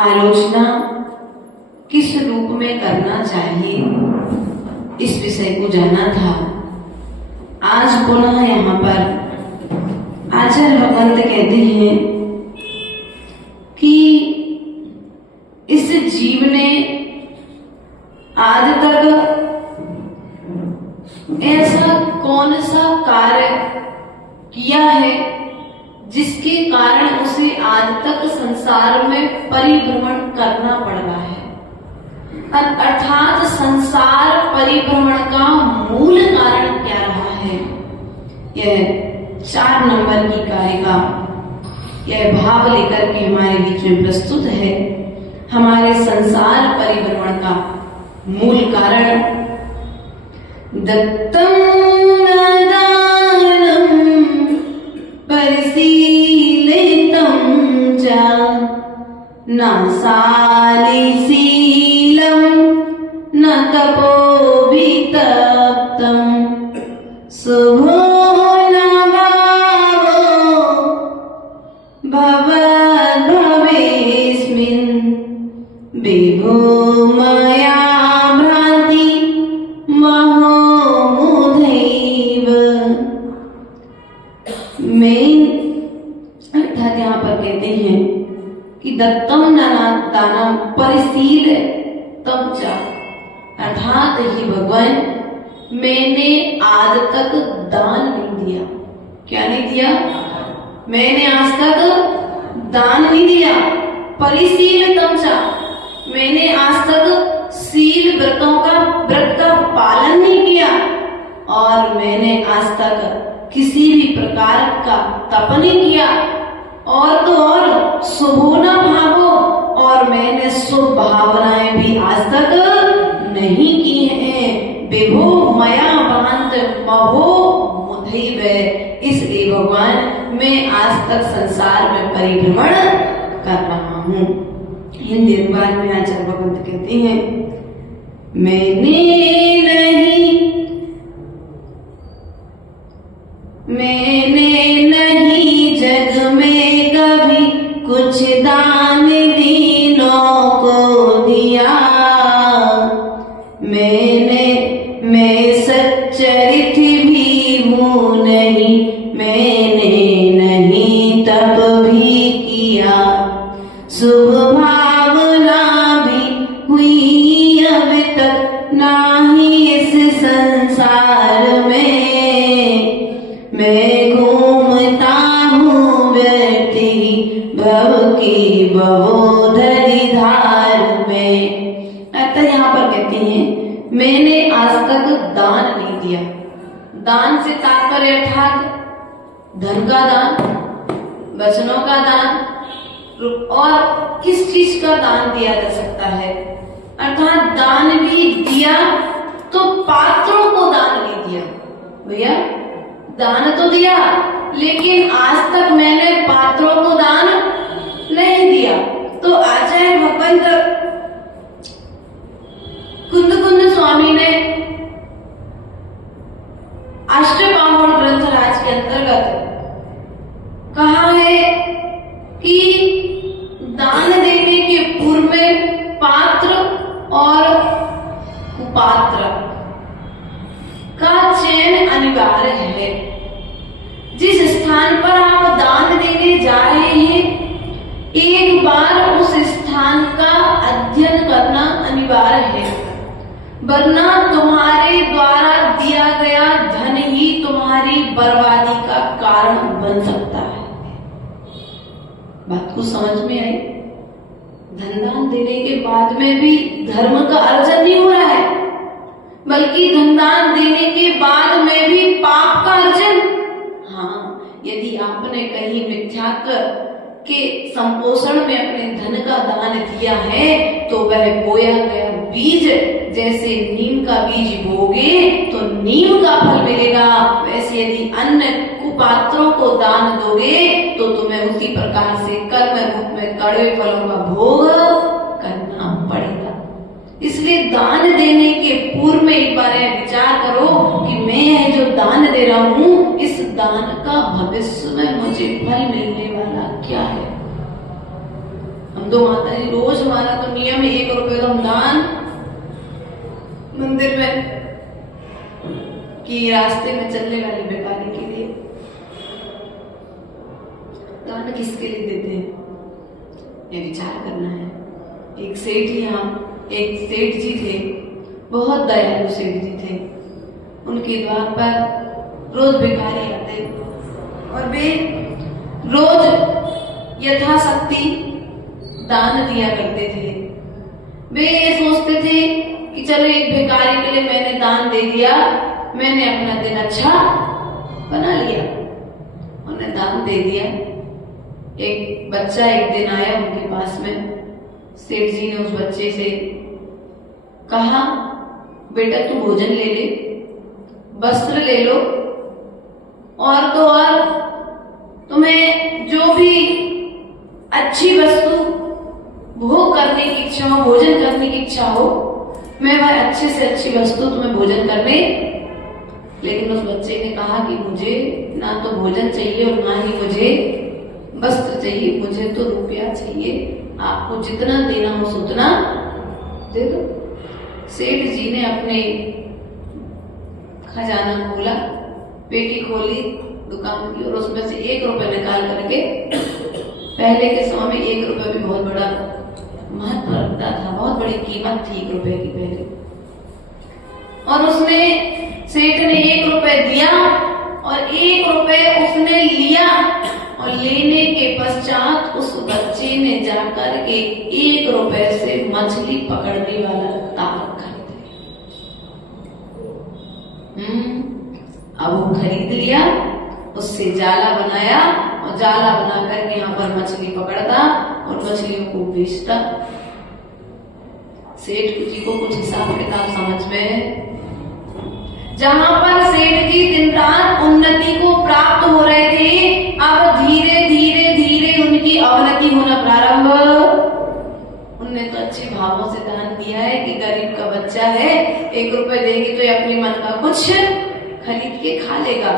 आलोचना किस रूप में करना चाहिए, इस विषय को जाना था। आज पुनः यहाँ पर आचार्य भगवंत कहते हैं कि इस जीव ने आज तक ऐसा कौन सा कार्य किया है जिसके कारण उसे आज तक संसार में परिभ्रमण करना पड़ रहा है। अर्थात संसार परिभ्रमण का मूल कारण क्या रहा है। यह 4 नंबर की कारिका यह भाव लेकर के हमारे बीच में प्रस्तुत है। हमारे संसार परिभ्रमण का मूल कारण दत्तम न शालीशीलं न तपोभितप्तं शुभो न भावो भवद्भवेस्मिन् विभो मया भ्रान्ति महोमुधैव। मेन अर्थात यहाँ पर कहते हैं कि दत्तम दानम परिशील बात ही भगवान, मैंने आज तक दान नहीं दिया। क्या नहीं दिया? मैंने आज तक दान नहीं दिया। परिशील तमचा, मैंने आज तक शील व्रत का पालन नहीं किया। और मैंने आज तक किसी भी प्रकार का तप नहीं किया। और तो और शुभो न भावो, और मैंने शुभ भावनाएं भी आज तक नहीं की हैं। विभो मया भांत महो मुधैव, इसलिए भगवान मैं आज तक संसार में परिभ्रमण कर रहा हूँ। हिंदी अनुवाद में आचार्य भगवंत कहते हैं, मैंने नहीं जग में कभी कुछ दान दीनों को दिया। मैं सच्चरित भी हूँ नहीं, मैंने नहीं तप भी किया। शुभ भावना भी हुई अब तक नाही इस संसार में। मैं घूमता हूँ व्यक्ति भव की बहुधरी धार में। अतः यहाँ पर कहते हैं, मैंने आज तक दान नहीं दिया। दान से तात्पर्य अर्थात धन का दान, वचनों का दान, और किस चीज का दान दिया जा सकता है। अर्थात दान भी दिया तो पात्रों को दान नहीं दिया। भैया दान तो दिया, लेकिन आज तक मैंने पात्रों को दान नहीं दिया। तो आचार्य भगवंत कुंद स्वामी ने अष्टबाहुन ग्रंथ राज के अंतर्गत कहा है कि दान देने के पूर्व में पात्र और कुपात्र का चयन अनिवार्य है। जिस स्थान पर आप दान देने जा रहे हैं, एक बार उस स्थान का अध्ययन करना अनिवार्य है, वरना तुम्हारे द्वारा दिया गया धन ही तुम्हारी बर्बादी का कारण बन सकता है। बात को समझ में आई? धन दान देने के बाद में भी धर्म का अर्जन नहीं हो रहा है, बल्कि धन दान देने के बाद में भी पाप का अर्जन। हाँ, यदि आपने कहीं मिथ्यात्व के संपोषण में अपने धन का दान दिया है, तो वह बोया गया बीज, जैसे नीम का बीज बोगे तो नीम का फल मिलेगा, वैसे यदि अन्य कुपात्रों को दान दोगे तो तुम्हें उसी प्रकार से कर्म रूप में कड़वे फलों का भोग करना पड़ेगा। इसलिए दान देने के पूर्व में एक बार विचार करो कि मैं यह जो दान दे रहा हूँ, इस दान का भविष्य में मुझे फल मिलने वाला क्या है। हम तो माता जी रोज, हमारा तो नियम है 1 रुपए का दान मंदिर में कि रास्ते में चलने वाली भिखारी के लिए। दान किसके लिए देते हैं, ये विचार करना है। एक सेठ जी थे, बहुत दयालु सेठ जी थे। उनके द्वार पर रोज भिखारी आते और वे रोज यथाशक्ति दान दिया करते थे। वे ये सोचते थे कि चलो एक भिखारी के लिए मैंने दान दे दिया, मैंने अपना दिन अच्छा बना लिया। उन्हें दान दे दिया। एक बच्चा एक दिन आया उनके पास में। सेठ जी ने उस बच्चे से कहा, बेटा तू भोजन ले ले, वस्त्र ले लो, और तो और तुम्हें जो भी अच्छी वस्तु भोग करने की इच्छा हो, भोजन करने की इच्छा हो, मैं वह अच्छे से अच्छी वस्तु तुम्हें भोजन करने। लेकिन उस बच्चे ने कहा कि मुझे ना तो भोजन चाहिए और ना ही मुझे वस्त्र चाहिए, मुझे तो रुपया चाहिए। आपको जितना देना हो उतना दे दो। सेठ जी ने अपने खजाना खोला, पेटी खोली दुकान की, और उसमें से 1 रुपए निकाल करके, पहले के समय में 1 रुपए भी बहुत बड़ा महत्व रखता था, बहुत बड़ी कीमत थी 1 रुपए की। पहले और उसने सेठ ने 1 रुपए दिया और 1 रुपए उसने लिया और लेने के पश्चात उस बच्चे ने जाकर के 1 रुपए से मछली पकड़ने वाला तार खरीद लिया। अब वो खरीद लिया, उससे जाला बनाया और जाला बना करके यहाँ पर मछली पकड़ता और मछलियों को बेचता। सेठ जी को कुछ हिसाब किताब समझ में, जहां पर सेठ जी दिन रात उन्नति को प्राप्त हो रहे थे, अब धीरे धीरे धीरे उनकी अवनति होना प्रारंभ। उनने तो अच्छे भावों से दान दिया है कि गरीब का बच्चा है, 1 रुपए देगी तो ये अपने मन का कुछ खरीद के खा लेगा।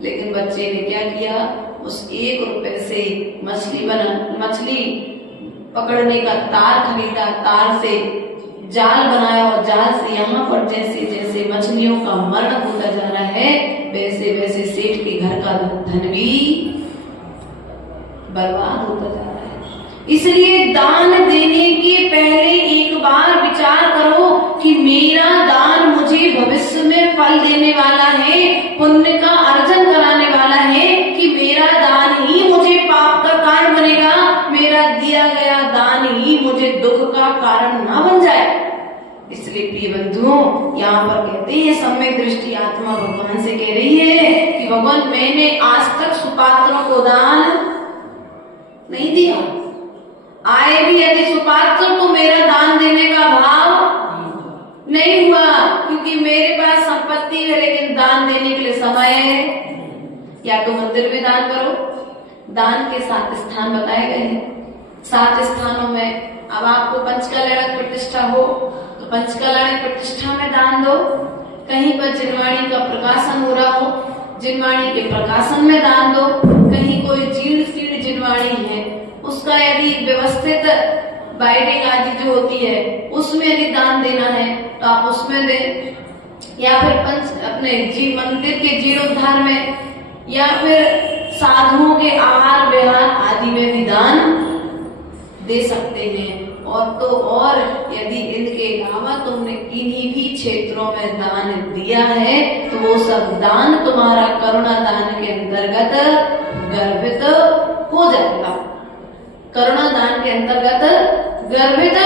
लेकिन बच्चे ने क्या किया, उस 1 रुपए से मछली पकड़ने का तार खरीदा, तार से जाल बनाया और जाल से यहाँ पर जैसे जैसे मछलियों का मरण होता जा रहा है, वैसे वैसे सेठ के घर का धन भी बर्बाद होता जा रहा है। इसलिए दान देने के पहले एक बार विचार करो कि मेरा दान मुझे भविष्य में फल देने वाला है, पुण्य का अर्जन कराने वाला है, कि मेरा दान ही मुझे पाप का कारण बनेगा, मेरा दिया गया दान ही मुझे दुख का कारण ना बन जाए। इसलिए प्रिय बंधुओं, यहाँ पर कहते हैं सम्यक दृष्टि आत्मा भगवान से कह रही है कि भगवान मैंने आज तक सुपात्रों को दान नहीं दिया, आए भी यदि सुपात्र तो मेरा दान देने का भाव नहीं हुआ, क्योंकि मेरे पास संपत्ति है लेकिन दान देने के लिए समय है। या तो मंदिर में दान करो, दान के 7 स्थान बताए गए हैं। 7 स्थानों में अब आपको पंचकल्याणक प्रतिष्ठा हो तो पंचकल्याणक प्रतिष्ठा में दान दो। कहीं पर जिनवाणी का प्रकाशन हो रहा हो, जिनवाणी के प्रकाशन में दान दो। कहीं कोई जीर्ण शीर्ण जिनवाणी है, उसका यदि व्यवस्थित बाइडिंग आदि जो होती है उसमें यदि दान देना है तो आप उसमें दें, या फिर अपने मंदिर के जीर्णोद्धार में, या फिर साधुओं के आहार विहार आदि में भी दान दे सकते हैं। और यदि इनके अलावा तुमने किन्हीं भी क्षेत्रों में दान दिया है तो वो सब दान तुम्हारा करुणा दान के अंतर्गत गर्भित हो जाएगा, करुणा दान के अंतर्गत गर्भित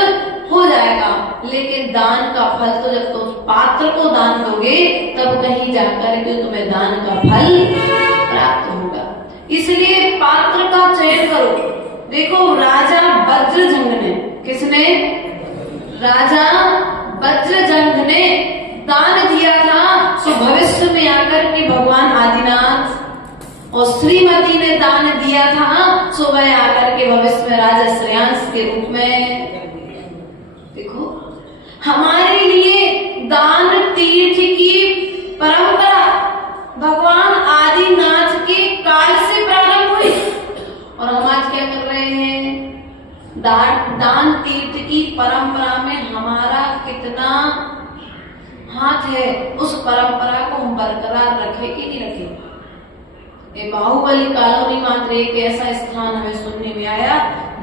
हो जाएगा। लेकिन दान का फल तो जब तुम पात्र को दान दोगे तब कहीं जाकर के तुम्हें दान का फल प्राप्त होगा। इसलिए पात्र का चयन करो। देखो राजा वज्रजंग ने, किसने? राजा वज्रजंग ने दान दिया था, सो भविष्य में आकर के भगवान आदिनाथ, और श्रीमती ने दान दिया था, सो वह आकर के भविष्य में राजा श्रेयांश के रूप में। देखो हमारे लिए दान तीर्थ की परंपरा भगवान आदिनाथ के काल से प्रारंभ हुई, और हम आज क्या कर रहे हैं? दान तीर्थ की परंपरा में हमारा कितना हाथ है, उस परंपरा को हम बरकरार रखे कि नहीं रखे। बाहुबली कॉलोनी मात्र एक ऐसा स्थान हमें सुनने में आया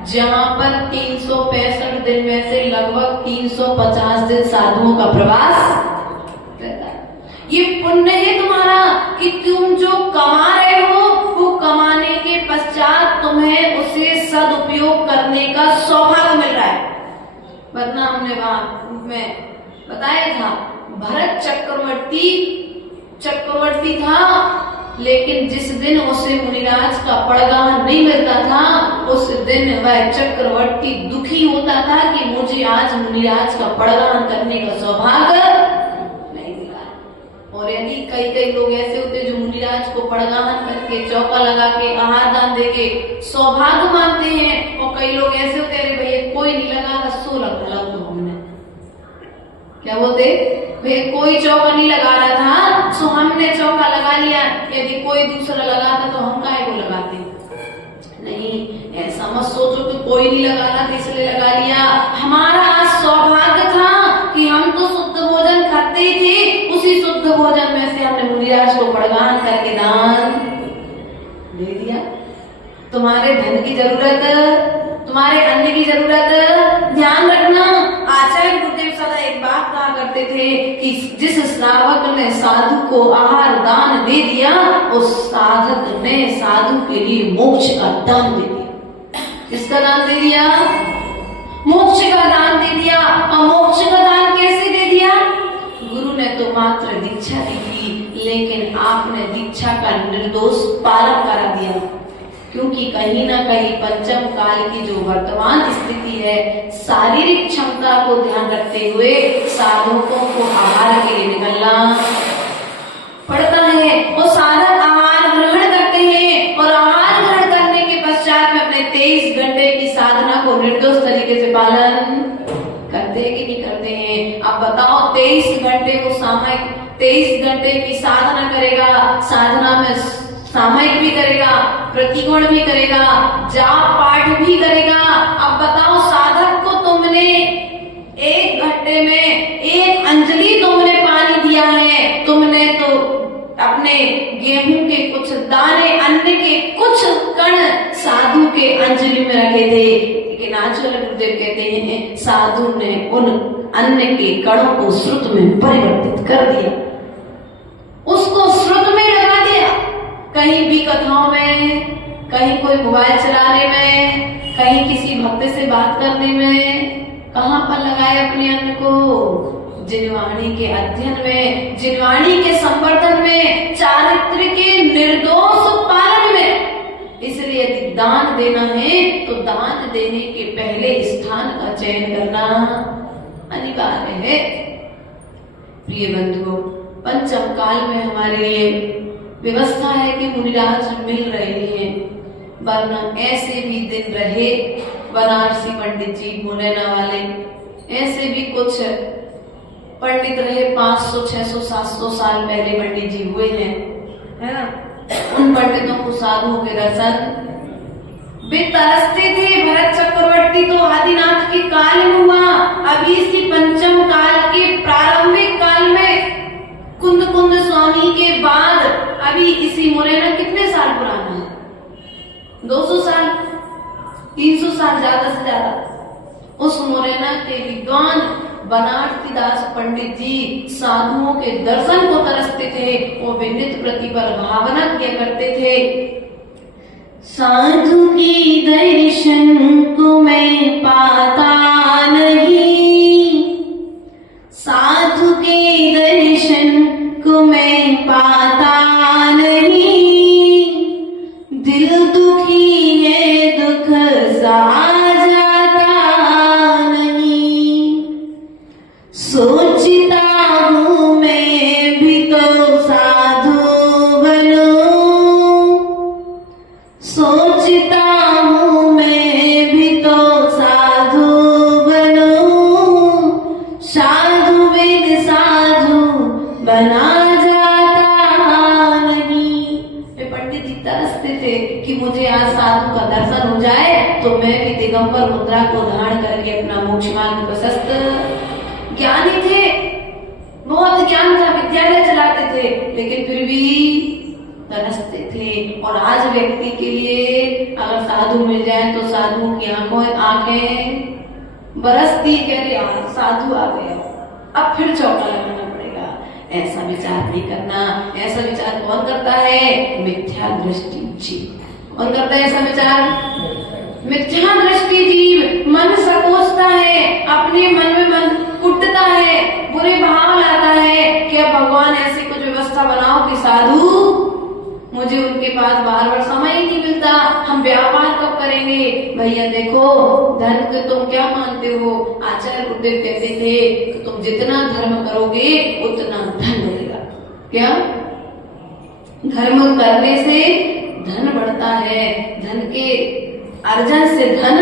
जहां पर 365 दिन में से लगभग 350 दिन साधुओं का प्रवास रहता है। ये पुण्य है तुम्हारा कि तुम जो कमा रहे हो वो कमाने के पश्चात तुम्हें उसे सदुपयोग करने का सौभाग्य मिल रहा है। वरना हमने वहां में बताया था, भरत चक्रवर्ती था, लेकिन जिस दिन उसे मुनिराज का पड़गान नहीं मिलता था उस दिन वह चक्रवर्ती दुखी होता था कि मुझे आज मुनिराज का पड़गान करने का सौभाग्य नहीं मिला। और यदि कई लोग ऐसे होते जो मुनिराज को पड़गान करके चौका लगा के आहार दान देके सौभाग्य मानते हैं, और कई लोग ऐसे होते हैं भैया कोई नहीं लगा सो लगा तो हमने क्या बोलते, भैया कोई चौका नहीं लगा रहा था सो हमने चौका लगा लिया, यदि कोई दूसरा लगाता तो हम काहे को लगाते। नहीं, ऐसा मत सोचो कि कोई नहीं लगा रहा था इसलिए लगा लिया। हमारा आज सौभाग्य था कि हम तो शुद्ध भोजन खाते ही थे, उसी शुद्ध भोजन में से हमने मुनिराज को पड़गान करके दान दे दिया। तुम्हारे धन की जरूरत, तुम्हारे अन्न की जरूरत, ध्यान रखना। आचार्य गुरुदेव सदा एक बात आप कहा करते थे कि जिस श्रावक ने साधु को आहार दान दे दिया, उस साधक ने साधु के लिए मोक्ष का दान दे दिया। किसका दान दे दिया? मोक्ष का दान दे दिया। और मोक्ष का दान कैसे दे दिया? गुरु ने तो मात्र दीक्षा दी थी, लेकिन आपने दीक्षा का निर्दोष पालन करा दिया। क्योंकि कहीं ना कहीं पंचम काल की जो वर्तमान स्थिति है, शारीरिक क्षमता को ध्यान रखते हुए साधकों को आहार के लिए निकलना पड़ता है। वो साधक आहार ग्रहण करते हैं और आहार ग्रहण करने के पश्चात में अपने 23 घंटे की साधना को निर्दोष तरीके से पालन करते हैं कि नहीं करते हैं? अब बताओ, 23 घंटे को सामयिक 23 घंटे की साधना करेगा, साधना में सामयिक भी करेगा, प्रतिगुण भी करेगा, जाप पाठ भी करेगा। अब बताओ, साधक को तुमने 1 घंटे में 1 अंजलि तुमने पानी दिया है, तुमने तो अपने गेहूं के कुछ दाने, अन्न के कुछ कण साधु के अंजलि में रखे थे, लेकिन आचार्य गुरुदेव कहते हैं साधु ने उन अन्न के कणों को श्रुत में परिवर्तित कर दिया, उसको श्रुत में लगा दिया। कहीं भी कथाओं में, कहीं कोई मोबाइल चलाने में, कहीं किसी भक्त से बात करने में, कहां पर लगाए अपने अन्न को? जिनवाणी के अध्ययन में, जिनवाणी के संवर्धन में, चारित्र के निर्दोष पालन में। इसलिए यदि दान देना है तो दान देने के पहले स्थान का चयन करना अनिवार्य है। प्रिय बंधुओं, पंचम काल में हमारे लिए व्यवस्था है कि मुनिराज मिल रहे हैं, वरना ऐसे भी दिन रहे। बनारसी पंडित जी, मुरैना वाले, ऐसे भी कुछ पंडित रहे, 500, 600, 700 साल पहले पंडित जी हुए हैं, है ना? उन पंडितों को साधुओं के दर्शन वे तरसते थे। भरत चक्रवर्ती तो आदिनाथ के काल में हुआ। अभी इसी पंचम काल के प्रारंभिक काल में कुंद स्वामी के बाद अभी इसी मुरैना कितने साल पुराना है? 200 साल, 300 साल ज्यादा से ज्यादा। उस मुरैना के विद्वान बनारसी दास पंडित जी साधुओं के दर्शन को तरसते थे। वो विनित प्रतिपर भावना किया करते थे, साधु की दर्शन को मैं पाता नहीं, साधु के दर्शन को मैं पाता नहीं, दिल दुखी है, दुख सहा जाता नहीं, सोचता हूँ मैं भी तो साधु बनूं, सोचता हूँ मैं भी तो साधु बनूं, साधु बिन साधु बना कि मुझे आज साधु का दर्शन हो जाए तो मैं भी दिगंबर मुद्रा को धारण करके अपना मोक्ष मार्ग प्रशस्त। ज्ञानी थे, बहुत ज्ञान था, विद्यालय चलाते थे, लेकिन फिर भी तरसते थे। और आज व्यक्ति के लिए अगर साधु मिल जाए तो साधु की आंखें बरसती, कह रहे साधु आ गया, अब फिर चौका लगाना पड़ेगा। ऐसा विचार नहीं करना। ऐसा विचार कौन करता है? मिथ्या दृष्टि जीव। कौन करता है ऐसा विचार? मिथ्या दृष्टि जीव। मन संकोचता है, अपने मन में मन कुटता है, बुरे भाव लाता है कि अब भगवान ऐसी कुछ व्यवस्था बनाओ कि साधु, मुझे उनके पास बार-बार समय ही नहीं मिलता, हम व्यापार कब करेंगे? भैया देखो, धर्म को तुम क्या मानते हो? आचार्य गुरुदेव कहते थे कि तुम जितना धर्म करोगे उतना धन मिलेगा। क्या? धर्म करने से धन बढ़ता है, धन के अर्जन से धन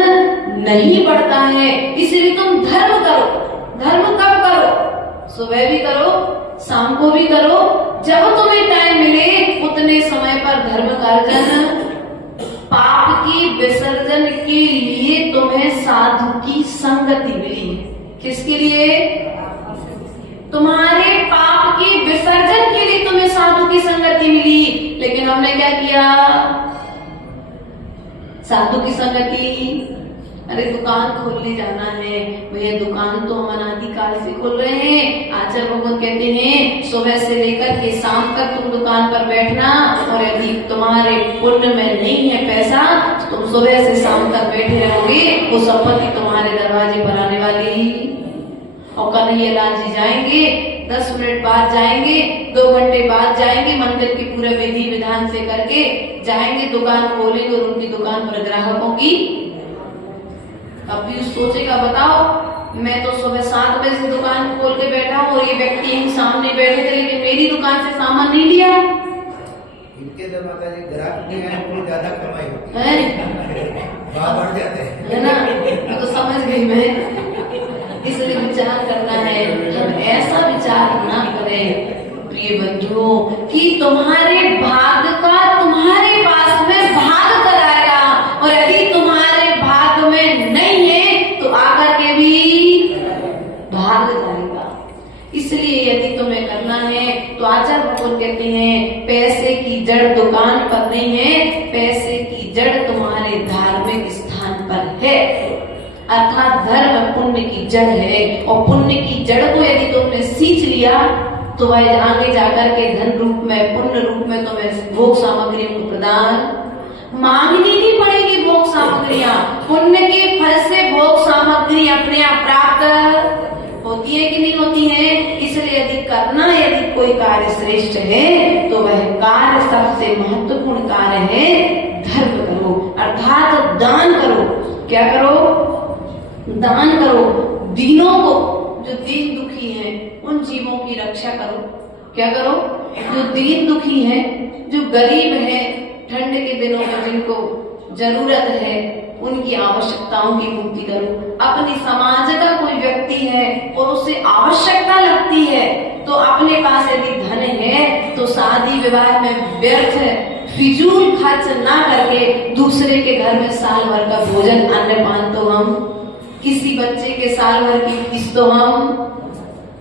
नहीं बढ़ता है। इसलिए तुम धर्म करो। धर्म कब करो? सुबह भी करो, शाम को भी करो, जब तुम्हें टाइम मिले उतने समय पर धर्म का अर्जन। पाप की विसर्जन के लिए तुम्हें साधु की संगति मिली है। किसके लिए? तुम्हारे पाप की विसर्जन के लिए तुम्हें साधु की संगति मिली। लेकिन हमने क्या किया? साधु की संगति अरे दुकान खोलने जाना है भैया, दुकान तो हम अनादिकाल से खोल रहे हैं। आचार्य भगवत कहते हैं सुबह से लेकर के शाम तक तुम दुकान पर बैठना, और यदि तुम्हारे पुण्य में नहीं है पैसा, तुम सुबह से शाम तक बैठे रहोगे, वो संपत्ति तुम्हारे दरवाजे पर आने वाली। और कन्हैया लाल जी जाएंगे, 10 मिनट बाद जाएंगे, 2 घंटे बाद जाएंगे, मंदिर की पूरे विधि विधान से करके जाएंगे, दुकान खोलेंगे और उनकी दुकान पर ग्राहकों की। अब भी सोचेगा, बताओ मैं तो सुबह 7 बजे से दुकान खोल के बैठा हूँ और ये व्यक्ति यहीं सामने बैठे थे, लेकिन मेरी दुकान से सामान नहीं लिया। इनके तो माता जी ग्राहक नहीं आए, बहुत ज्यादा कमाई होती है, भाव बढ़ जाते हैं, है ना? तो समझ गई मैं। इसलिए विचार करना है, हम ऐसा विचार ना करें प्रिय बंधुओं कि तुम्हारे भाग्य का तुम्हारे पास में भाग कर आएगा, और यदि तुम्हारे भाग्य में नहीं है तो आकर के भी भाग जाएगा। इसलिए यदि तुम्हें करना है तो आचार्य भगवान कहते हैं पैसे की जड़ दुकान पर नहीं है, पैसे की जड़ तुम्हारे धार्मिक स्थान पर है। अर्थात धर्म पुण्य की जड़ है, और पुण्य की जड़ को यदि तुमने सींच लिया तो वह आगे जाकर के धन रूप में, पुण्य रूप में तुम्हें भोग सामग्रियों को प्रदान मांगनी नहीं पड़ेगी। भोग सामग्रियां पुण्य के फल से भोग सामग्री अपने आप प्राप्त होती है कि नहीं होती है। इसलिए यदि करना, यदि कोई कार्य श्रेष्ठ है तो वह कार्य सबसे महत्वपूर्ण कार्य है धर्म करो, अर्थात दान करो। क्या करो? दान करो। दीनों को, जो दीन दुखी हैं, उन जीवों की रक्षा करो। क्या करो? जो दीन दुखी हैं, जो गरीब हैं, ठंड के दिनों में जिनको जरूरत है, उनकी आवश्यकताओं की पूर्ति करो। अपनी समाज का कोई व्यक्ति है और उसे आवश्यकता लगती है, तो अपने पास यदि धन है तो शादी विवाह में व्यर्थ फिजूल खर्च ना करके दूसरे के घर में साल भर का भोजन अन्नपान तो हम, किसी बच्चे के साल भर की फीस तो हम,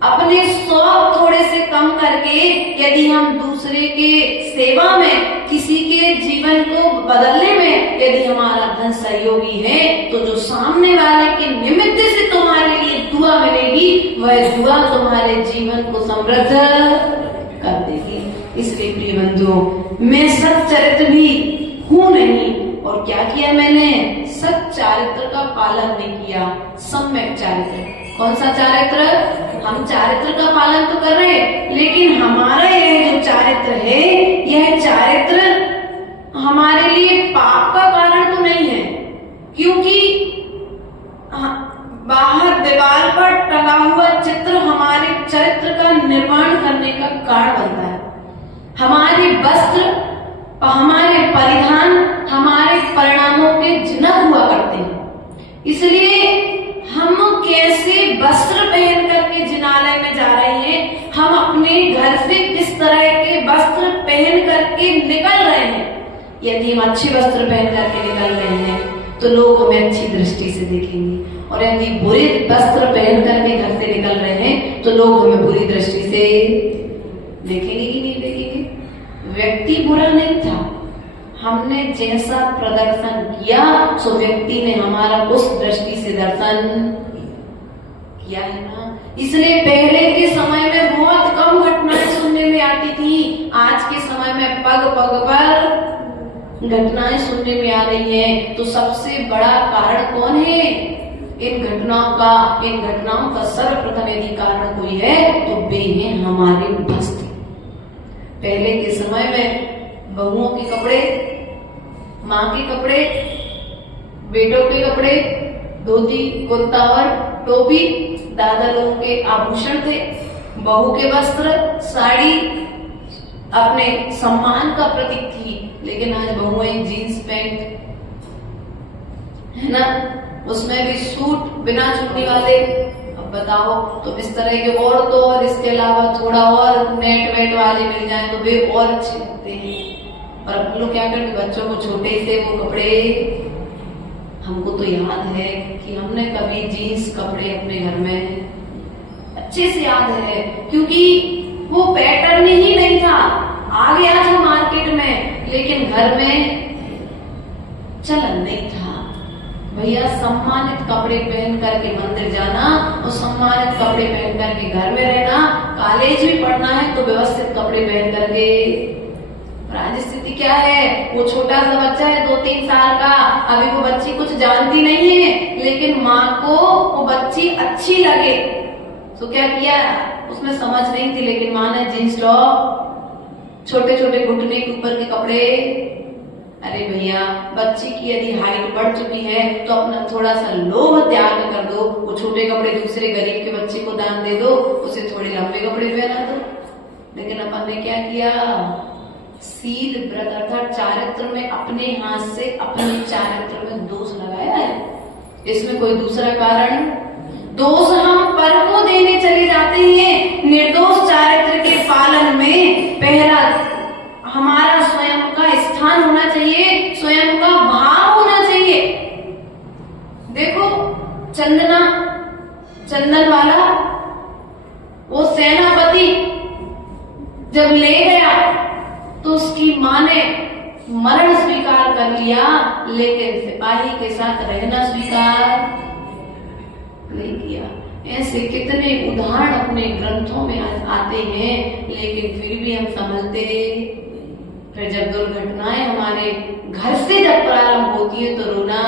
अपने शौक थोड़े से कम करके यदि हम दूसरे के सेवा में, किसी के जीवन को बदलने में यदि हमारा धन सहयोगी है, तो जो सामने वाले के निमित्त से तुम्हारे लिए दुआ मिलेगी, वह दुआ तुम्हारे जीवन को समृद्ध कर देगी। इसलिए प्रिय बंधुओं, मैं सच्चरित्र भी हूँ नहीं, और क्या किया मैंने? सच्चारित्र का पालन नहीं किया, सम्यक चारित्र। कौन सा चारित्र? हम चारित्र का पालन तो कर रहे हैं, लेकिन हमारा यह जो चारित्र है, यह चारित्र हमारे लिए पाप का कारण तो नहीं है, क्योंकि बाहर दीवार पर टंगा हुआ चित्र हमारे चरित्र का निर्माण करने का कारण बनता है। हमारे वस्त्र, हमारे परिधान हमारे परिणामों के जनक हुआ करते हैं। इसलिए हम कैसे वस्त्र पहन करके जिनालय में जा रहे हैं, हम अपने घर से किस तरह के वस्त्र पहन करके निकल रहे हैं। यदि हम अच्छे वस्त्र पहन करके निकल रहे हैं तो लोग हमें अच्छी दृष्टि से देखेंगे, और यदि बुरे वस्त्र पहन करके घर से निकल रहे हैं तो लोग हमें बुरी दृष्टि से देखेंगे कि नहीं देखेंगे। व्यक्ति बुरा नहीं था, हमने जैसा प्रदर्शन किया सो व्यक्ति ने हमारा उस दृष्टि से दर्शन किया है ना। इसलिए पहले के समय में बहुत कम घटनाएं सुनने में आती थी, आज के समय में पग पग पर घटनाएं सुनने में आ रही हैं। तो सबसे बड़ा कारण कौन है इन घटनाओं का सर्वप्रथम यदि कारण कोई है तो वे हैं हमारे वस्त्र। पहले के समय में बहुओं के कपड़े, माँ के कपड़े, बेटों के कपड़े, धोती कुर्ता और टोपी दादा लोगों के आभूषण थे। बहू के वस्त्र, साड़ी अपने सम्मान का प्रतीक थी, लेकिन आज बहुएं जीन्स पैंट, है ना, उसमें भी सूट बिना चुन्नी वाले। अब बताओ तो इस तरह के और तो, और इसके अलावा थोड़ा और नेट वेट वाले मिल जाए तो वे और अच्छे लगते हैं। और अपन लोग क्या करते, बच्चों को छोटे से वो कपड़े, हमको तो याद है कि हमने कभी जीन्स कपड़े अपने घर में अच्छे से याद है, क्योंकि वो पैटर्न ही नहीं था। आ गया था मार्केट में, लेकिन घर में चलन नहीं था। भैया सम्मानित कपड़े पहन करके मंदिर जाना और सम्मानित कपड़े पहन करके घर में रहना, कॉलेज भी पढ़ना है तो व्यवस्थित कपड़े पहन करके। आज स्थिति क्या है, वो छोटा सा बच्चा है 2-3 साल का, अभी वो बच्ची कुछ जानती नहीं है, लेकिन माँ को वो बच्ची अच्छी लगे तो क्या किया, उसमें समझ नहीं थी लेकिन माँ ने जींस टॉप, छोटे छोटे घुटने के ऊपर के कपड़े। अरे भैया बच्ची की यदि हाइट बढ़ चुकी है तो अपना थोड़ा सा लोभ त्याग कर दो, वो छोटे कपड़े दूसरे गरीब के बच्चे को दान दे दो, उसे थोड़े लंबे कपड़े पहना दो। लेकिन अपन ने क्या किया, शील व्रत अर्थात चारित्र में अपने हाथ से अपने चारित्र में दोष लगाया है। इसमें कोई दूसरा कारण, दोष हम पर को देने चले जाते हैं। निर्दोष चारित्र के पालन में पहला हमारा स्वयं का स्थान होना चाहिए, स्वयं का भाव होना चाहिए। देखो चंदन वाला वो सेनापति जब ले गया तो उसकी माँ ने मरण स्वीकार कर लिया, लेकिन सिपाही के साथ रहना स्वीकार नहीं किया। ऐसे कितने उदाहरण अपने ग्रंथों में आते हैं, लेकिन फिर भी हम संभलते। फिर जब दुर्घटनाएं हमारे घर से जब प्रारंभ होती है तो रोना,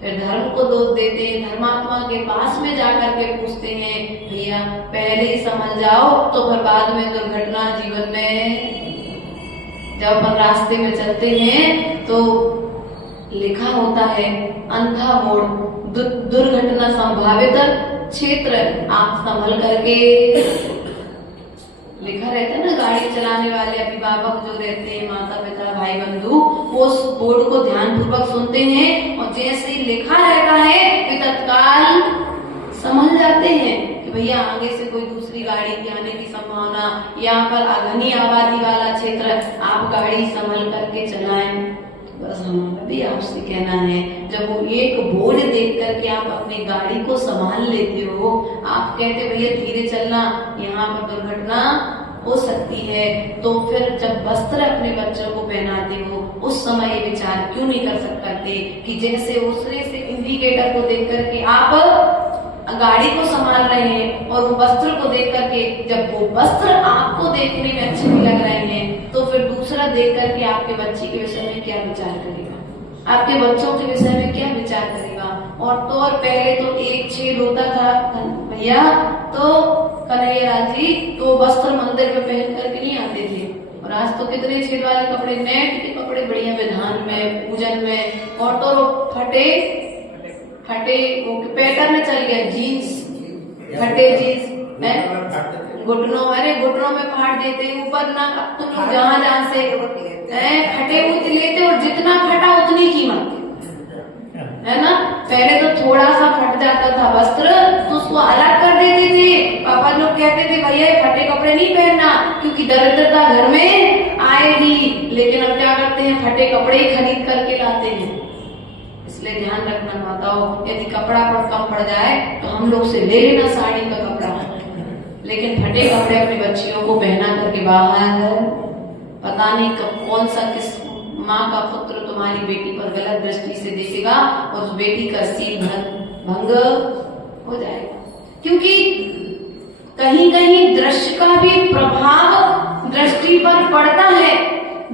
फिर धर्म को दोष देते हैं, धर्मात्मा के पास में जाकर के पूछते हैं भैया पहले ही समझ जाओ तो फिर बाद में दुर्घटना जीवन में। जब अपन रास्ते में चलते हैं तो लिखा होता है अंधा मोड़ दुर्घटना संभावित क्षेत्र, आप संभल करके, लिखा रहता है ना। गाड़ी चलाने वाले अभिभावक जो रहते हैं, माता पिता भाई बंधु, वो उस बोर्ड को ध्यान पूर्वक सुनते हैं और जैसे ही लिखा रहता है वे तत्काल समझ जाते हैं कि भैया आगे से कोई दूसरी गाड़ी की आने की संभावना, यहाँ पर घनी आबादी वाला क्षेत्र, आप गाड़ी संभल करके चलाएं। बस हमारा भी आपसे कहना है, जब वो एक बोर्ड देख करके आप अपनी गाड़ी को संभाल लेते हो, आप कहते भैया धीरे चलना, यहाँ पर दुर्घटना हो सकती है, तो फिर जब वस्त्र अपने बच्चों को पहनाते हो उस समय ये विचार क्यों नहीं कर सकते कि जैसे उसने से इंडिकेटर को देख करके आप गाड़ी को संभाल रहे हैं और वो वस्त्र को देख करके, जब वो वस्त्र आपको देखने में अच्छे नहीं लग रहे हैं तो फिर दूसरा देख करके आपके बच्चे के विषय में क्या विचार करेगा, आपके बच्चों के विषय में क्या विचार करेगा। और पहले तो एक छेद होता था भैया, तो कन्हैयालाल जी तो वस्त्र मंदिर में पहन करके नहीं आते थे, और आज तो कितने छेद वाले कपड़े, नेट के कपड़े बढ़िया विधान में, पूजन में, और तो फटे वो पैटर्न में चल गया, जीन्स फटे जीन्स घुटनों, अरे घुटनों में फाड़ देते, ऊपर ना अब तुम लोग जहाँ से फटे हुए लेते और जितना फटा उतनी कीमत है ना। पहले तो थोड़ा सा फट जाता था वस्त्र तो उसको अलग कर देते थे, पापा लोग कहते थे भैया फटे कपड़े नहीं पहनना क्योंकि दरिद्रता घर में आएगी, लेकिन अब क्या करते हैं, फटे कपड़े खरीद करके लाते हैं। इसलिए ध्यान रखना माताओं, यदि कपड़ा पर कम पड़ जाए तो हम लोग से ले लेना साड़ी का कपड़ा, लेकिन फटे कपड़े अपनी बच्चियों को पहना करके बाहर, पता नहीं कब कौन सा किस माँ का पुत्र तुम्हारी बेटी पर गलत दृष्टि से देखेगा और उस बेटी का सील भंग हो जाएगा। क्योंकि कहीं कहीं दृश्य का भी प्रभाव दृष्टि पर पड़ता है।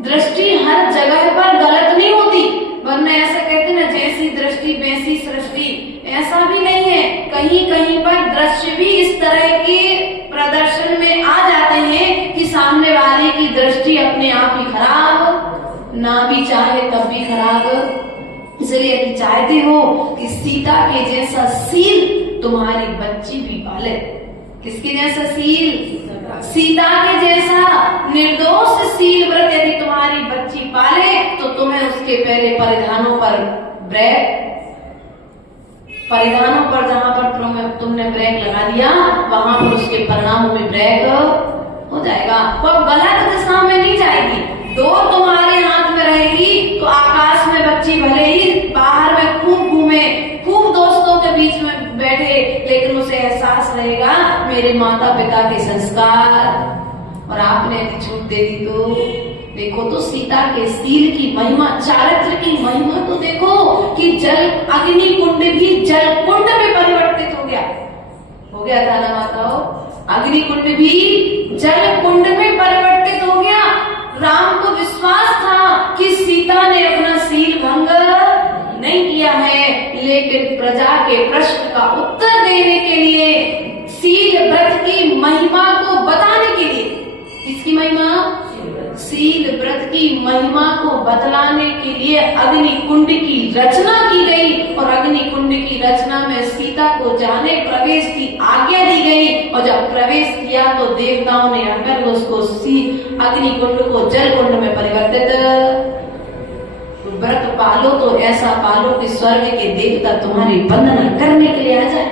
दृष्टि हर जगह पर गलत नहीं होती, वरना ऐसा कहते ना जैसी दृष्टि वैसी सृष्टि, ऐसा भी नहीं है। कहीं कहीं पर दृश्य भी इस तरह के प्रदर्शन में आ जाते हैं कि सामने वाले की दृष्टि अपने आप ही खराब, ना भी चाहे तब भी खराब। इसलिए यदि चाहते हो कि सीता के जैसा सील तुम्हारी बच्ची भी पाले, किसके जैसा सील, सीता के जैसा निर्दोष सील व्रत यदि तुम्हारी बच्ची पाले तो तुम्हें उसके पहले परिधानों पर जहाँ पर तुमने ब्रेक लगा दिया वहां पर उसके परिणामों में ब्रेक हो जाएगा। वो गलत दिशा में नहीं जाएगी, डोर तुम्हारे हाथ में रहेगी तो आकाश में बच्ची भले ही बाहर में खूब घूमे, खूब दोस्तों के बीच में बैठे, लेकिन उसे एहसास रहेगा मेरे माता पिता के संस्कार, और आपने यदि छूट दे दी तो देखो तो सीता के सील की महिमा, चारित्र की महिमा तो देखो कि जल अग्नि कुंड भी जल कुंड में परिवर्तित हो गया था ना माताओं। अग्नि कुंड भी जल कुंड में परिवर्तित हो गया। राम को विश्वास था कि सीता ने अपना सील भंग नहीं किया है, लेकिन प्रजा के प्रश्न का उत्तर देने के लिए, सील व्रत की महिमा को बताने के लिए, किसकी महिमा? सील व्रत की महिमा को बतलाने के लिए अग्नि कुंड की रचना की गई। और अग्नि कुंड की रचना में सीता को जाने प्रवेश की आज्ञा दी गई। और जब प्रवेश किया तो देवताओं ने आकर उसको अग्नि कुंड को जल कुंड में परिवर्तित। व्रत पालो तो ऐसा पालो कि स्वर्ग के देवता तुम्हारी वंदना करने के लिए आ जाए,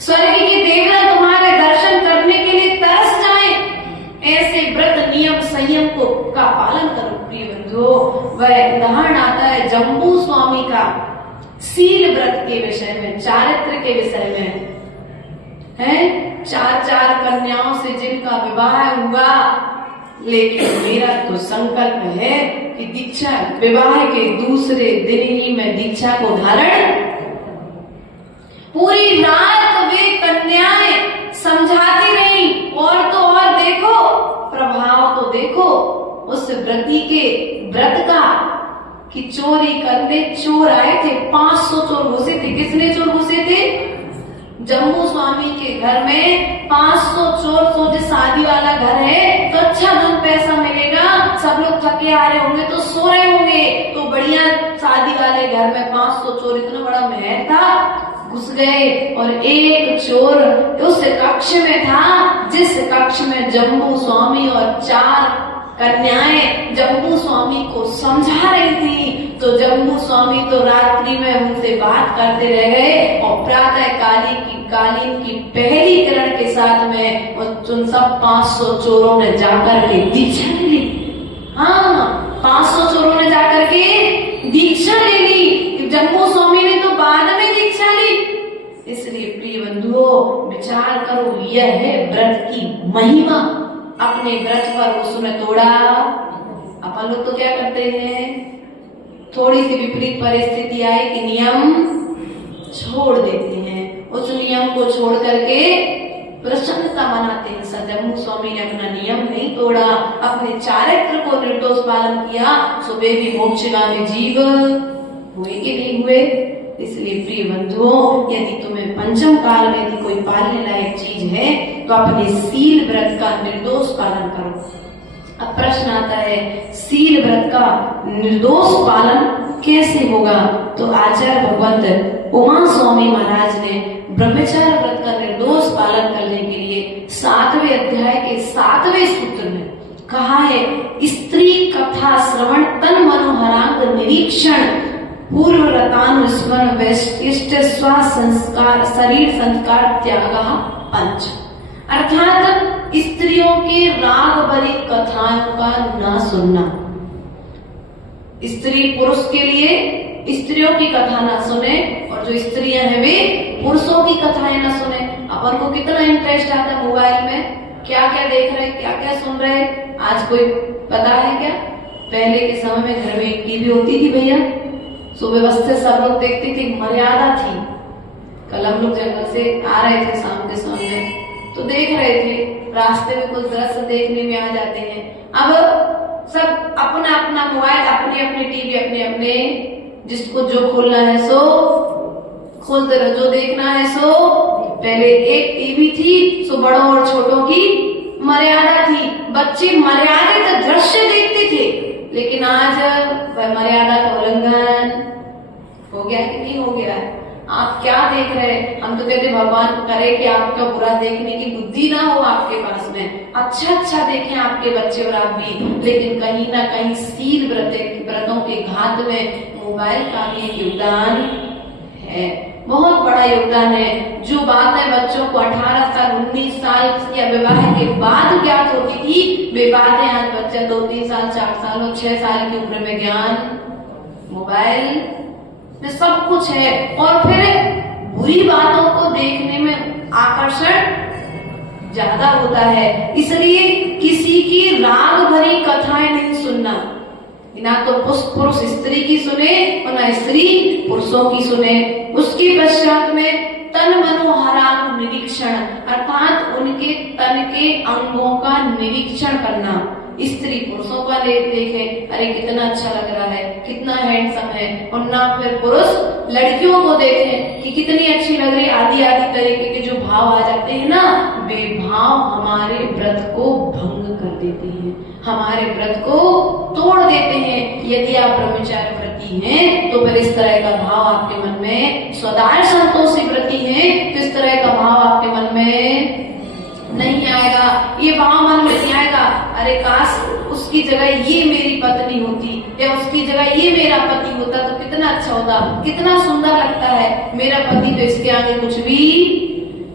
स्वर्ग के देवता तुम्हारे दर्शन करने के लिए तरस जाए। ऐसे व्रत नियम संयम का पालन करो प्रिय बंधुओं। वह उदाहरण आता है जम्बू स्वामी का सील व्रत के विषय में, चारित्र के विषय में है। 4 कन्याओं से जिनका विवाह हुआ, लेकिन मेरा तो संकल्प है कि दीक्षा विवाह के दूसरे दिन ही मैं दीक्षा को धारण। पूरी रात वे कन्याएं समझाती रही, और तो और देखो प्रभाव तो देखो उस व्रती के व्रत का कि चोरी करने चोर आए थे। 500 चोर घुसे थे। किसने चोर घुसे थे? जम्बू स्वामी के घर में 500 चोर। सोचे शादी वाला घर है तो अच्छा धन पैसा मिलेगा, सब लोग थके आ रहे होंगे तो सो रहे होंगे, तो बढ़िया शादी वाले घर में 500 चोर, इतना बड़ा महल था, घुस गए। और एक चोर उस कक्ष में था जिस कक्ष में जम्बू स्वामी और 4 कन्याएं जम्बू स्वामी को समझा रही थी। तो जम्बू स्वामी तो रात्रि में उनसे बात करते रह गए, और प्रातः कालीन की पहली किरण के साथ में उन सब 500 चोरों ने जाकर के दीक्षा ले ली। हाँ, 500 चोरों ने जाकर के दीक्षा ले ली। जम्बू स्वामी ने तो बाद में दीक्षा ली। इसलिए प्रिय बंधुओं, विचार करो, यह है व्रत की महिमा। अपने व्रत पर उसने तोड़ा। अपन लोग तो क्या करते हैं, थोड़ी सी विपरीत परिस्थिति आए कि नियम छोड़ देते हैं, उस नियम को छोड़ करके प्रसन्नता मनाते हैं। जम्बू स्वामी ने अपना नियम नहीं तोड़ा, अपने चारित्र को निर्दोष पालन किया, सो वे भी मोक्षगामी जीव हुए कि नहीं हुए। इसलिए प्रिय बंधुओं, यदि तुम्हें पंचम काल में यदि कोई पालने लायक चीज है तो अपने सील व्रत का निर्दोष पालन करो। अब प्रश्न आता है, सील व्रत का निर्दोष पालन कैसे होगा? तो आचार्य भगवंत उमा स्वामी महाराज ने ब्रह्मचार्य व्रत का निर्दोष पालन करने के लिए 7वें अध्याय के 7वें सूत्र में कहा है, स्त्री कथा श्रवण तन मनोहरांग निरीक्षण पूर्व रतानुस्मरण इष्ट संस्कार शरीर संस्कार त्याग 5। अर्थात स्त्रियों के राग भरी कथाओं का न सुनना। स्त्री पुरुष के लिए स्त्रियों की कथा ना सुने, और जो स्त्रियां हैं वे पुरुषों की कथाएं ना सुने। अपन को कितना इंटरेस्ट आता है मोबाइल में, क्या क्या देख रहे, क्या क्या सुन रहे, आज कोई पता है क्या? पहले के समय में घर में टीवी होती थी भैया, सुव्यवस्थित सब लोग देखते थे, मर्यादा थी। कल हम लोग जंगल से आ रहे थे शाम के समय तो देख रहे थे, रास्ते में कुछ दृश्य देखने में आ जाते हैं। अब सब अपना अपना मोबाइल, अपनी अपनी टीवी, अपने अपने, जिसको जो खोलना है सो खोलते रहो, जो देखना है सो। पहले एक टीवी थी, सो बड़ों और छोटों की मर्यादा थी, बच्चे मर्यादित दृश्य देखते थे। लेकिन आज वह मर्यादा का उल्लंघन हो गया कि नहीं हो गया है? आप क्या देख रहे हैं? हम तो कहते भगवान करे कि आपका बुरा देखने की बुद्धि ना हो आपके पास में, अच्छा देखें आपके बच्चे और आप भी। लेकिन कहीं ना कहीं सील व्रतों के घात में मोबाइल का भी योगदान है, बहुत बड़ा योगदान है। जो बातें बच्चों को 18 साल 19 साल या विवाह के बाद ज्ञात होती थी, वे बातें आज बच्चा 2-3 साल 4 साल और 6 साल की उम्र में ज्ञान मोबाइल में सब कुछ है। और फिर बुरी बातों को देखने में आकर्षण ज्यादा होता है। इसलिए किसी की राग भरी कथाएं नहीं सुनना, ना तो पुरुष स्त्री की सुने और ना स्त्री पुरुषों की सुने। उसके पश्चात में तन मनोहरांग निरीक्षण, अर्थात उनके तन के अंगों का निरीक्षण करना। स्त्री पुरुषों का देखे, अरे कितना अच्छा लग रहा है, कितना हैंडसम है, और ना फिर पुरुष लड़कियों को देखे कि कितनी अच्छी लग रही, आदि आदि तरीके के जो भाव आ जाते हैं ना, वे भाव हमारे व्रत को भंग कर देते हैं, हमारे व्रत को तोड़ देते हैं। यदि आप ब्रह्मचारी व्रती हैं तो फिर इस तरह का भाव आपके मन में, स्वदाय संतोषी व्रती हैं तो इस तरह का भाव आपके मन में नहीं आएगा। ये भाव मन में नहीं आएगा, अरे काश उसकी जगह ये मेरी पत्नी होती या उसकी जगह ये मेरा पति होता तो कितना अच्छा होता, कितना सुंदर लगता है मेरा पति तो इसके आगे कुछ भी।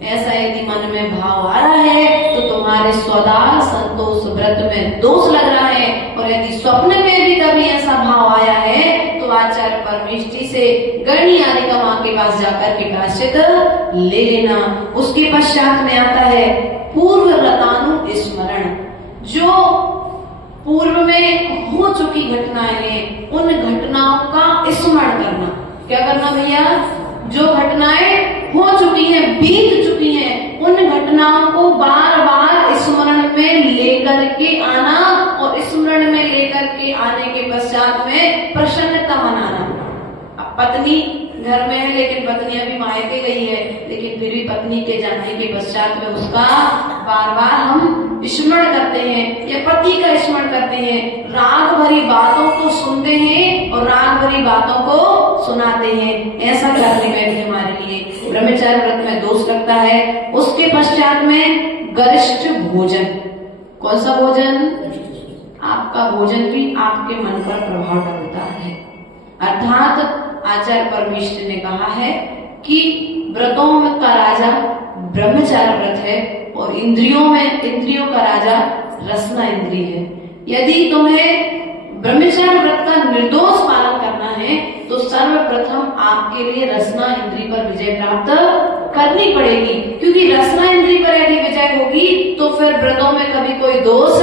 ऐसा यदि मन में भाव आ रहा है तो तुम्हारे स्वदा संतोष व्रत में दोष लग रहा है। और यदि स्वप्न में भी कभी ऐसा भाव आया है तो आचार्य परमेष्ठी से गणी आदि का मां के पास जाकर के प्रायश्चित ले लेना। उसके पश्चात में आता है पूर्व व्रतानु स्मरण, जो पूर्व में हो चुकी घटनाएं, उन घटनाओं का स्मरण करना। क्या करना भैया? जो घटनाएं हो चुकी हैं, बीत चुकी हैं, उन घटनाओं को बार बार स्मरण में लेकर के आना, और स्मरण में लेकर के आने के पश्चात में प्रसन्नता मनाना। अब पत्नी घर में है लेकिन पत्नी अभी मायके गई है, लेकिन फिर भी पत्नी के जाने के पश्चात में उसका बार बार हम स्मरण करते हैं या पति का स्मरण करते हैं, राग भरी बातों को सुनते हैं और राग भरी बातों को सुनाते हैं। ऐसा करने में भी हमारे लिए ब्रह्मचार्य व्रत में दोष लगता है। उसके पश्चात में गरिष्ठ भोजन। कौन सा भोजन? आपका भोजन भी आपके मन पर प्रभाव डालता है। अर्थात आचार्य परमेश्वर ने कहा है कि व्रतों का राजा ब्रह्मचार्य व्रत है और इंद्रियों का राजा रसना इंद्रिय है। यदि तुम्हें ब्रह्मचार्य व्रत का निर्दोष पालन करना है तो सर्वप्रथम आपके लिए रसना इंद्रिय पर विजय प्राप्त करनी पड़ेगी, क्योंकि रसना इंद्रिय पर यदि विजय होगी तो फिर व्रतों में कभी कोई दोष।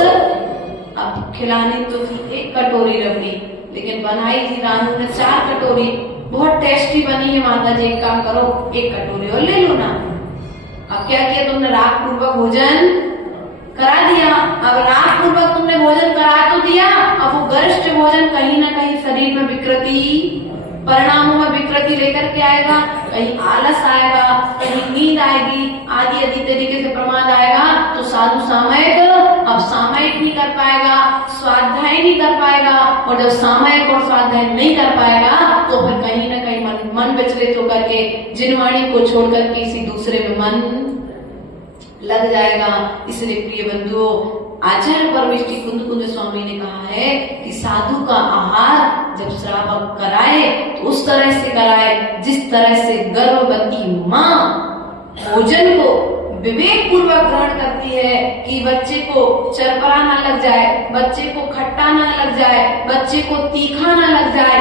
अब खिलानी तो थी एक कटोरी रबड़ी, लेकिन बनाई थी रानू ने 4 कटोरी। बहुत टेस्टी बनी है माता जी, एक काम करो 1 कटोरी और ले लो ना। अब क्या किया तुमने? राग पूर्वक भोजन करा दिया। अब राग पूर्वक तुमने भोजन करा तो दिया, अब वो गरिष्ठ भोजन कहीं ना कहीं शरीर में विकृति, परिणामों में विकृति लेकर के आएगा। कहीं आलस आएगा, कहीं नींद आएगी, आदि आदि तरीके से प्रमाद आएगा। तो साधु सामयिक अब सामयिक नहीं कर पाएगा, स्वाध्याय नहीं कर पाएगा, और जब सामयिक और स्वाध्याय नहीं कर पाएगा तो फिर कहीं ना कहीं मन विचलित होकर के जिनवाणी को छोड़कर किसी दूसरे में मन लग जाएगा। इसलिए प्रिय बंधुओं, आचार्य परमेष्ठी कुंद स्वामी ने कहा है कि साधु का आहार जब श्रावक कराए तो उस तरह से कराए जिस तरह से गर्भवती माँ भोजन को विवेक पूर्वक ग्रहण करती है कि बच्चे को चरपरा न लग जाए, बच्चे को खट्टा न लग जाए, बच्चे को तीखा न लग जाए,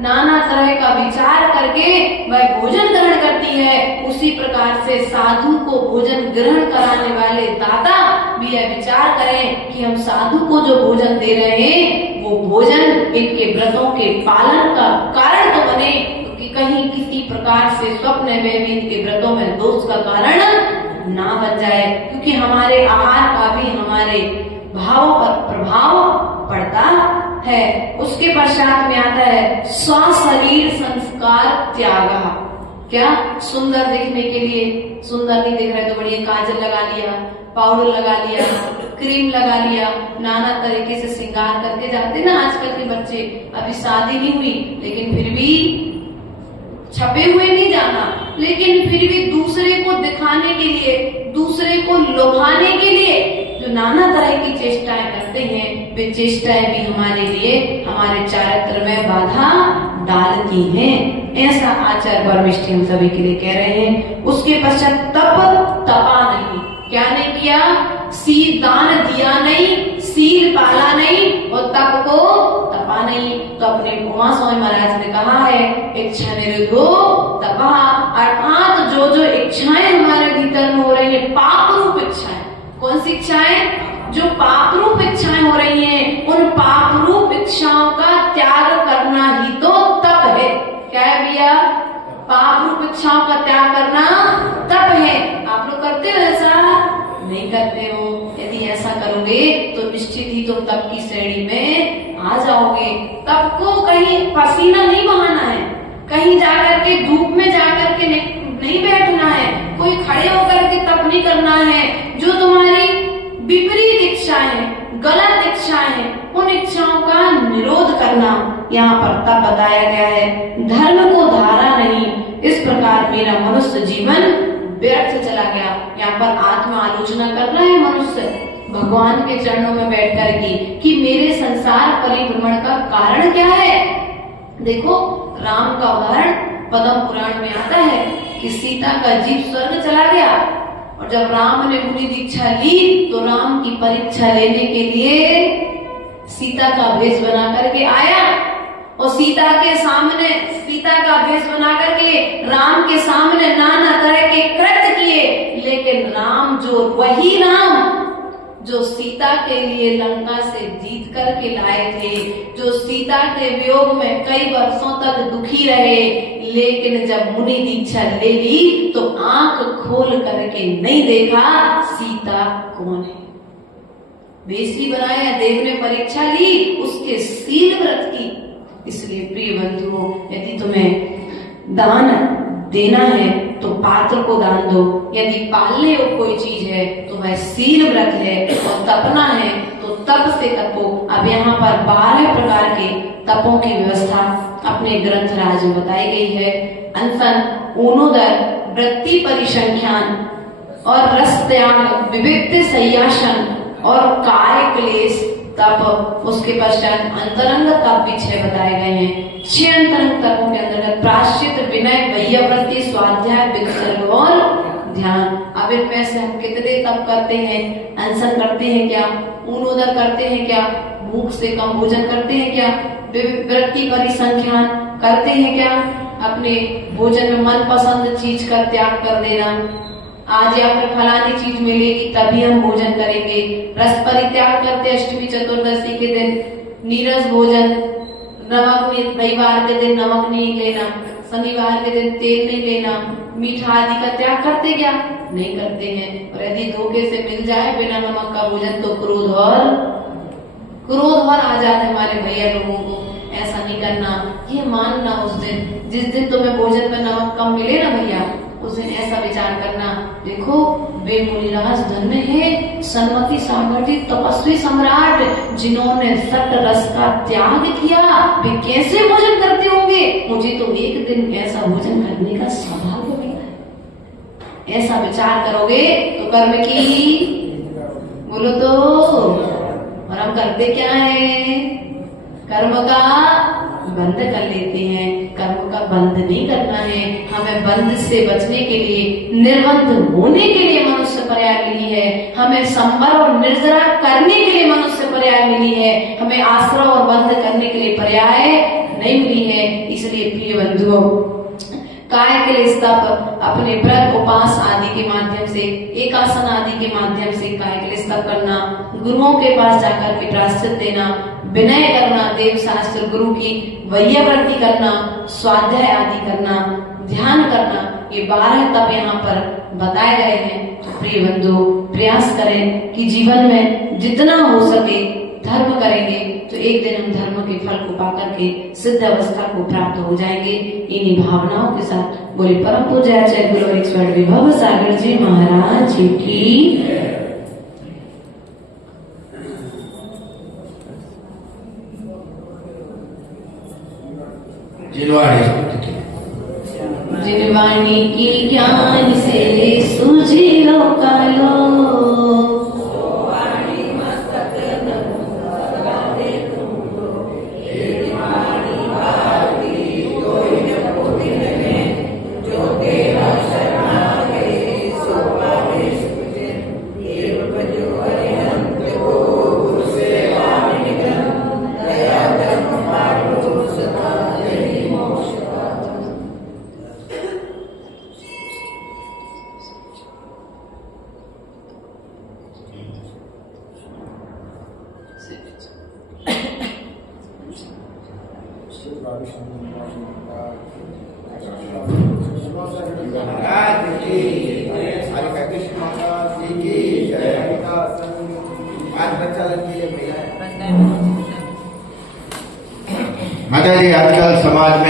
नाना तरह का विचार करके वह भोजन ग्रहण करती है। उसी प्रकार से साधु को भोजन ग्रहण कराने वाले दाता भी यह विचार करें कि हम साधु को जो भोजन दे रहे हैं वो भोजन इनके व्रतों के पालन का कारण तो बने, कि कहीं किसी प्रकार से स्वप्न में भी इनके व्रतों में दोष का कारण ना बन जाए, क्योंकि हमारे आहार का भी हमारे भावों पर प्रभाव पड़ता है। उसके पश्चात में आता है स्वशरीर संस्कार त्याग। क्या? सुंदर दिखने के लिए, सुंदर नहीं दिख रहे तो बढ़िया काजल लगा लिया, पाउडर लगा लिया, क्रीम लगा लिया, नाना तरीके से श्रृंगार करके जाते ना आजकल के बच्चे। अभी शादी नहीं हुई लेकिन फिर भी छपे हुए नहीं जाना, लेकिन फिर भी दूसरे को दिखाने के लिए, दूसरे को लुभाने के लिए जो नाना तरह की चेष्टाएं करते हैं, वे चेष्टाएं भी हमारे लिए हमारे चारित्र में बाधा डालती हैं। ऐसा आचार्य परमेष्ठी हम सभी के लिए कह रहे हैं। उसके पश्चात तपा नहीं। क्या नहीं किया? सील दान दिया नहीं, सील पाला नहीं और तप को तपा नहीं। तो अपने उमा स्वामी महाराज ने कहा है इच्छा निरुद्धो तपा, अर्थात जो जो इच्छाएं हमारे भीतर में हो रही है, पाप रूप इच्छाएं, सी इच्छाएं? जो पाप रूप इच्छाएं हो रही हैं, उन पाप रूप इच्छाओं का त्याग करना ही तो तप है। क्या है भैया? पाप रूप इच्छाओं का त्याग करना तप है। आप लोग करते हो ऐसा? नहीं करते हो। यदि ऐसा करोगे तो निश्चित ही तुम तप की श्रेणी में आ जाओगे। तप को कहीं पसीना नहीं बहाना है, कहीं जाकर के धूप में जाकर के नहीं बैठना है, कोई खड़े होकर के तप नहीं करना है। जो तुम्हारी विपरीत इच्छाएं, गलत इच्छाएं, उन इच्छाओं का निरोध करना यहाँ पर तप बताया गया है। धर्म को धारा नहीं, इस प्रकार मेरा मनुष्य जीवन व्यर्थ चला गया। यहाँ पर आत्मा आलोचना कर रहा है मनुष्य भगवान के चरणों में बैठ कर कि मेरे संसार परिभ्रमण का कारण क्या है। देखो राम का उदाहरण पद्म पुराण में आता है कि सीता का जीव स्वर्ग चला गया और जब राम ने मुनि दीक्षा ली तो राम की परीक्षा लेने के लिए सीता का भेष बना करके आया और सीता का भेष बना करके राम के सामने नाना तरह के कृत्य किए। लेकिन राम वही राम जो सीता के लिए लंका से जीत करके लाए थे, जो सीता के वियोग में कई वर्षों तक दुखी रहे, लेकिन जब मुनि दीक्षा ले ली तो आंख खोल करके नहीं देखा सीता कौन है। बेसरी बनाया, देव ने परीक्षा ली उसके शील व्रत की। इसलिए प्रिय बंधुओं, यदि तुम्हें दान देना है तो पात्र को दान दो। यदि पालने हो कोई चीज है तो वह शील व्रत है, और तपना है तो तप से तपो। अब यहाँ पर 12 प्रकार के तपों की व्यवस्था अपने ग्रंथ राज में बताई गई है। अनशन, ऊनोदर, वृत्ति परिसंख्यान और रस त्याग, विविक्त संयासन और कार्य क्लेश तप। उसके पश्चात अंतरंग तप भी 6 बताए गए हैं। 6 अंतरंग तपों के अंतर्गत प्रायश्चित, विनय, वैयावृत्ति, स्वाध्याय, विसर्ग और ध्यान। अब इनमें से हम कितने तप करते हैं? अनशन करते हैं क्या? ऊनोदर करते हैं क्या? भूख से कम भोजन करते हैं क्या? वृत्ति परिसंख्यान करते हैं क्या? अपने भोजन में मनपसंद चीज का त्याग कर देना। आज या फिर फलानी चीज मिलेगी तभी हम भोजन करेंगे। रस परित्याग करते, अष्टमी चतुर्दशी के दिन नीरस भोजन, नमक नहीं, रविवार के दिन नमक नहीं लेना, शनिवार के दिन तेल नहीं लेना, मीठा आदि का त्याग करते क्या? नहीं करते हैं। और यदि धोखे से मिल जाए बिना नमक का भोजन तो क्रोध और आ जाते हमारे भैया लोगों को। ऐसा नहीं करना, ये मानना उस दिन जिस दिन तुम्हें भोजन में नमक कम मिले ना भैया, उस दिन ऐसा विचार करना, देखो वे मुनिराज धन्य है, सन्मति सामर्थ्य तपस्वी सम्राट, जिन्होंने सट रस का त्याग किया, वे कैसे भोजन करते होंगे। मुझे तो एक दिन ऐसा भोजन करने का सौभाग्य मिला है। ऐसा विचार करोगे तो कर्म की बोलो तो। और हम करते क्या है? कर्म का बंद कर लेते हैं। कर्म का बंद नहीं करना है। हमें बंद से बचने के लिए, निर्बंध होने के लिए मनुष्य पर्याय मिली है। हमें संवर और निर्जरा करने के लिए मनुष्य पर्याय मिली है। हमें आश्रय और बंद करने के लिए पर्याय नहीं मिली है। इसलिए प्रिय बंधुओं, काय के लिए तप अपने व्रत, उपास आदि के माध्यम से, एकासन आदि के माध्यम से काय के लिए तप करना, गुरुओं के पास जाकर के प्रायश्चित देना, विनय करना, देव शास्त्र गुरु की वैयावृत्ति करना, स्वाध्याय आदि करना, ध्यान करना, ये 12 तप यहाँ पर बताए गए हैं। तो प्रिय बंधु, प्रयास करें कि जीवन में जितना हो सके धर्म करेंगे तो एक दिन हम धर्म के फल को पाकर के सिद्ध अवस्था को प्राप्त हो जाएंगे। इन्हीं भावनाओं के साथ बोले परम पूज्य आचार्य गुरु एक्सपर्ट विभव सागर जी महाराज जी की। जिनवाणी की ज्ञान से सूझी लो कालो, महाराज की हरिका कृष्ण माता जी की जय। आज बच्चा लड़की है महिला है। माता जी आजकल समाज में